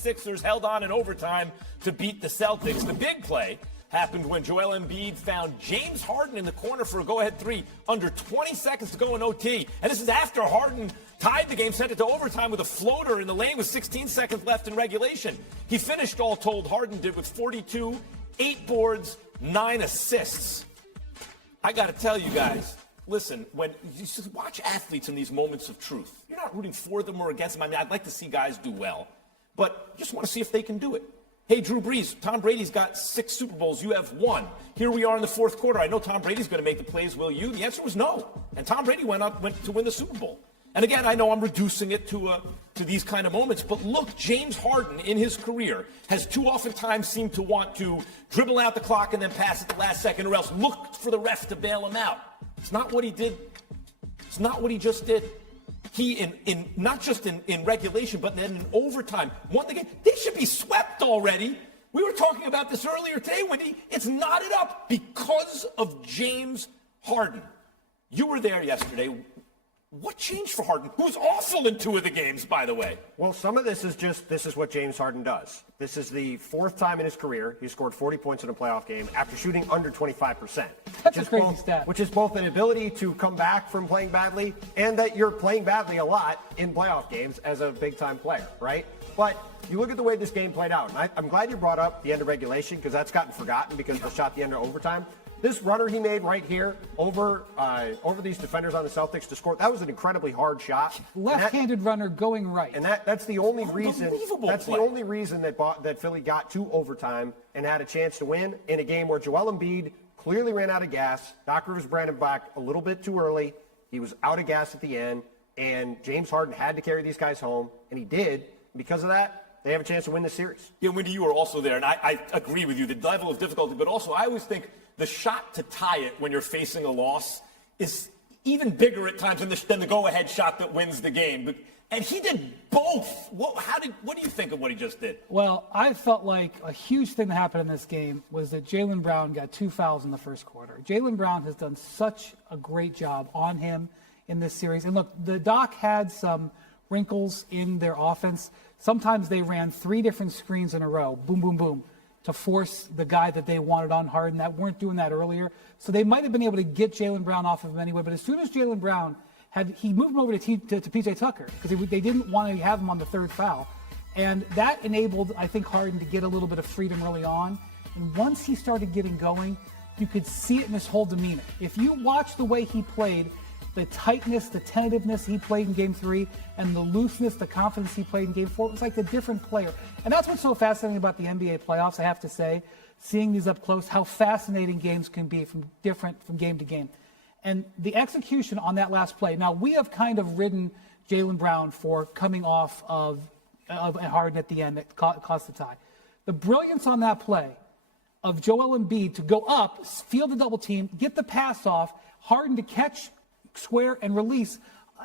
Sixers held on in overtime to beat the Celtics. The big play happened when Joel Embiid found James Harden in the corner for a go-ahead three under 20 seconds to go in OT. And this is after Harden tied the game, sent it to overtime with a floater in the lane with 16 seconds left in regulation. He finished, all told, Harden did, with 42, 8 boards, 9 assists. I got to tell you guys, listen, when you just watch athletes in these moments of truth, you're not rooting for them or against them. I mean, I'd like to see guys do well, but you just want to see if they can do it. Hey, Drew Brees, Tom Brady's got 6 Super Bowls. You have 1. Here we are in the fourth quarter. I know Tom Brady's going to make the plays. Will you? The answer was no. And Tom Brady went to win the Super Bowl. And again, I know I'm reducing it to these kind of moments, but look, James Harden in his career has too often times seemed to want to dribble out the clock and then pass at the last second, or else look for the ref to bail him out. It's not what he did. It's not what he just did. He, in not just in regulation, but then in overtime, won the game. They should be swept already. We were talking about this earlier today, Wendy. It's knotted up because of James Harden. You were there yesterday. What changed for Harden, who's awful in 2 of the games, by the way? Well, some of this is what James Harden does. This is the 4th time in his career he scored 40 points in a playoff game after shooting under 25%. That's a crazy stat. Which is both an ability to come back from playing badly and that you're playing badly a lot in playoff games as a big-time player, right? But you look at the way this game played out, and I'm glad you brought up the end of regulation because that's gotten forgotten because of the shot at the end of overtime. This runner he made right here over these defenders on the Celtics to score, that was an incredibly hard shot. Left-handed runner going right. And that's the only reason. That's the only reason that Philly got to overtime and had a chance to win in a game where Joel Embiid clearly ran out of gas. Doc Rivers brought him back a little bit too early. He was out of gas at the end, and James Harden had to carry these guys home, and he did. Because of that, they have a chance to win the series. Yeah, Wendy, you were also there, and I agree with you, the level of difficulty, but also I always think the shot to tie it when you're facing a loss is even bigger at times than the go-ahead shot that wins the game. And he did both. What do you think of what he just did? Well, I felt like a huge thing that happened in this game was that Jaylen Brown got 2 fouls in the first quarter. Jaylen Brown has done such a great job on him in this series. And look, the Doc had some wrinkles in their offense. Sometimes they ran 3 different screens in a row, boom, boom, boom, to force the guy that they wanted on Harden. That weren't doing that earlier. So they might have been able to get Jaylen Brown off of him anyway. But as soon as Jaylen Brown he moved him over to P.J. Tucker because they didn't want to have him on the 3rd foul. And that enabled, I think, Harden to get a little bit of freedom early on. And once he started getting going, you could see it in his whole demeanor. If you watch the way he played, the tightness, the tentativeness he played in Game 3, and the looseness, the confidence he played in Game 4, it was like a different player. And that's what's so fascinating about the NBA playoffs, I have to say, seeing these up close, how fascinating games can be from game to game. And the execution on that last play, now we have kind of ridden Jaylen Brown for coming off of Harden at the end that cost the tie. The brilliance on that play of Joel Embiid to go up, field the double team, get the pass off, Harden to catch, square, and release.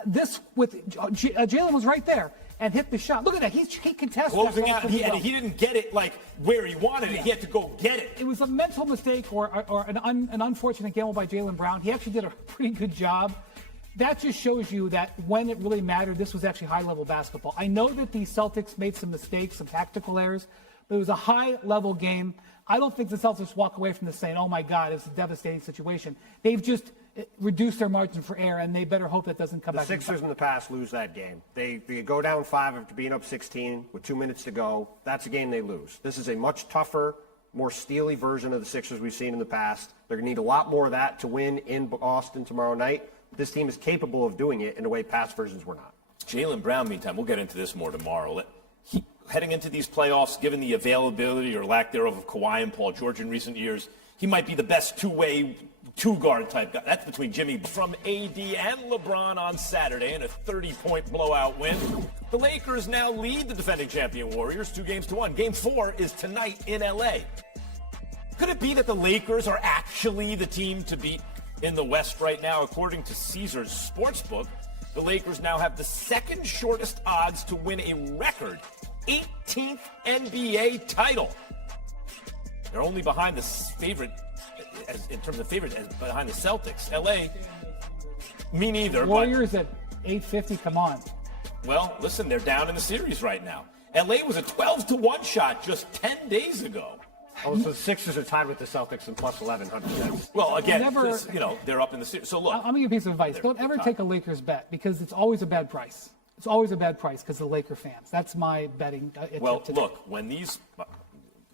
This with Jaylen was right there and hit the shot. Look at that. He contested. Closing out. He didn't get it like where he wanted it. He had to go get it. It was a mental mistake or an unfortunate gamble by Jaylen Brown. He actually did a pretty good job. That just shows you that when it really mattered, this was actually high-level basketball. I know that the Celtics made some mistakes, some tactical errors, but it was a high-level game. I don't think the Celtics walk away from this saying, oh, my God, it's a devastating situation. They've just reduced their margin for error, and they better hope that doesn't come back. The Sixers in the past lose that game. They go down 5 after being up 16 with 2 minutes to go. That's a game they lose. This is a much tougher, more steely version of the Sixers we've seen in the past. They're going to need a lot more of that to win in Boston tomorrow night. This team is capable of doing it in a way past versions were not. Jaylen Brown, meantime, we'll get into this more tomorrow. Heading into these playoffs, given the availability or lack thereof of Kawhi and Paul George in recent years, he might be the best two-way, two-guard type guy. That's between Jimmy from AD and LeBron on Saturday in a 30-point blowout win. The Lakers now lead the defending champion Warriors 2-1. Game 4 is tonight in L.A. Could it be that the Lakers are actually the team to beat in the West right now? According to Caesars Sportsbook, the Lakers now have the second shortest odds to win a record 18th NBA title. They're only behind the favorite, in terms of favorites, behind the Celtics. LA, me neither. Warriors at 850, come on. Well, listen, they're down in the series right now. LA was a 12-1 shot just 10 days ago. Oh, so the Sixers are tied with the Celtics in plus 1100. Well, again, Never- they're up in the series. So look, I'm going to give you a piece of advice. Don't ever take a Lakers bet because it's always a bad price. It's always a bad price because the Laker fans. That's my betting tip today. look, when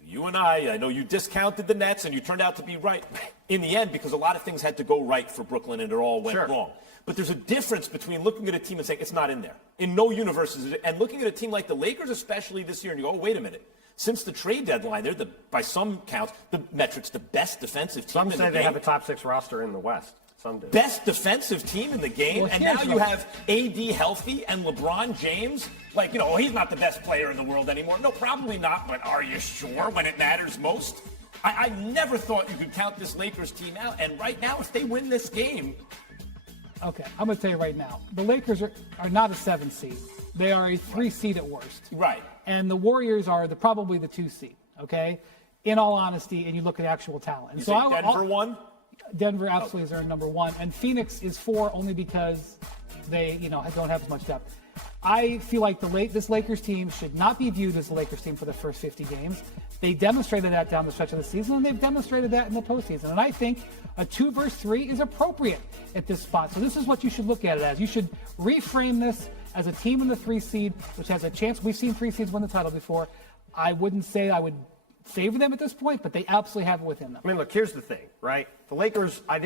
you and I know you discounted the Nets and you turned out to be right in the end because a lot of things had to go right for Brooklyn and it all went wrong. But there's a difference between looking at a team and saying it's not in there. In no universe is it, and looking at a team like the Lakers, especially this year, and you go, oh, wait a minute. Since the trade deadline, they're by some counts, the metrics, the best defensive team in the game. Some say they have a top 6 roster in the West. Some do. Best defensive team in the game, and now you have AD healthy and LeBron James. He's not the best player in the world anymore. No, probably not, but are you sure when it matters most? I never thought you could count this Lakers team out, and right now, if they win this game... Okay, I'm going to tell you right now. The Lakers are not a 7 seed. They are a 3 seed at worst. Right. And the Warriors are probably the 2 seed, okay? In all honesty, and you look at actual talent. And you say Denver won? Denver absolutely is their number 1. And Phoenix is 4 only because they, don't have as much depth. I feel like this Lakers team should not be viewed as the Lakers team for the first 50 games. They demonstrated that down the stretch of the season, and they've demonstrated that in the postseason. And I think a 2 versus 3 is appropriate at this spot. So this is what you should look at it as. You should reframe this as a team in the 3 seed, which has a chance. We've seen 3 seeds win the title before. I wouldn't say I would favor them at this point, but they absolutely have it within them. I mean, look, here's the thing, right? The Lakers, I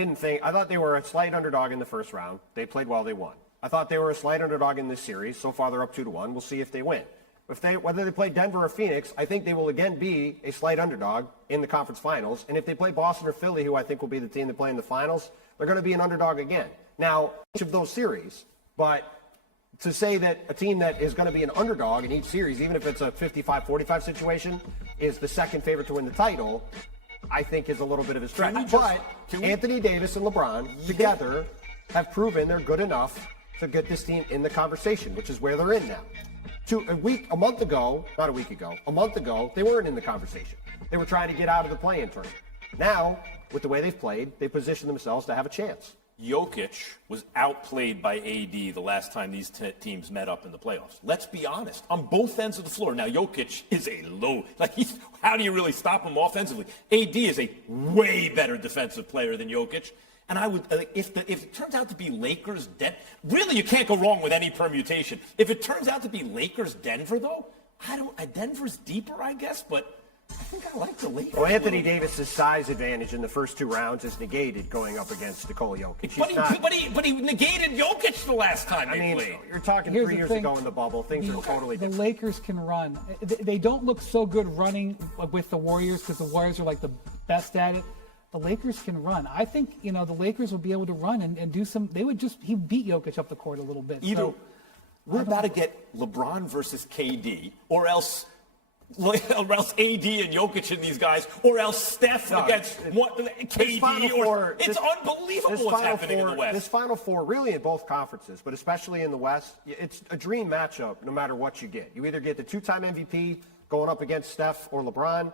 thought they were a slight underdog in the first round. They played well, they won. I thought they were a slight underdog in this series. So far, they're up 2-1. We'll see if they win. Whether they play Denver or Phoenix, I think they will again be a slight underdog in the conference finals. And if they play Boston or Philly, who I think will be the team that play in the finals, they're going to be an underdog again. Now, each of those series, but to say that a team that is going to be an underdog in each series, even if it's a 55-45 situation, is the second favorite to win the title, I think is a little bit of a stretch. But Anthony Davis and LeBron together have proven they're good enough to get this team in the conversation, which is where they're in now. A month ago, they weren't in the conversation. They were trying to get out of the play-in tournament. Now, with the way they've played, they position themselves to have a chance. Jokic was outplayed by AD the last time these teams met up in the playoffs. Let's be honest. On both ends of the floor. Now, Jokic is how do you really stop him offensively? AD is a way better defensive player than Jokic. And I would, if it turns out to be Lakers, really you can't go wrong with any permutation. If it turns out to be Lakers, Denver, though, Denver's deeper, I guess, but I think I like the Lakers. Well, Anthony Davis' size advantage in the first 2 rounds is negated going up against Nikola Jokic. But he negated Jokic the last time they played. You're talking 3 years ago in the bubble. Things are totally different. The Lakers can run. They don't look so good running with the Warriors because the Warriors are like the best at it. The Lakers can run. I think, the Lakers will be able to run and do some. He beat Jokic up the court a little bit. We're about to get LeBron versus KD, or else AD and Jokic and these guys, or else Steph against KD. It's unbelievable what's happening in the West. This Final Four, really in both conferences, but especially in the West, it's a dream matchup no matter what you get. You either get the 2-time MVP going up against Steph or LeBron,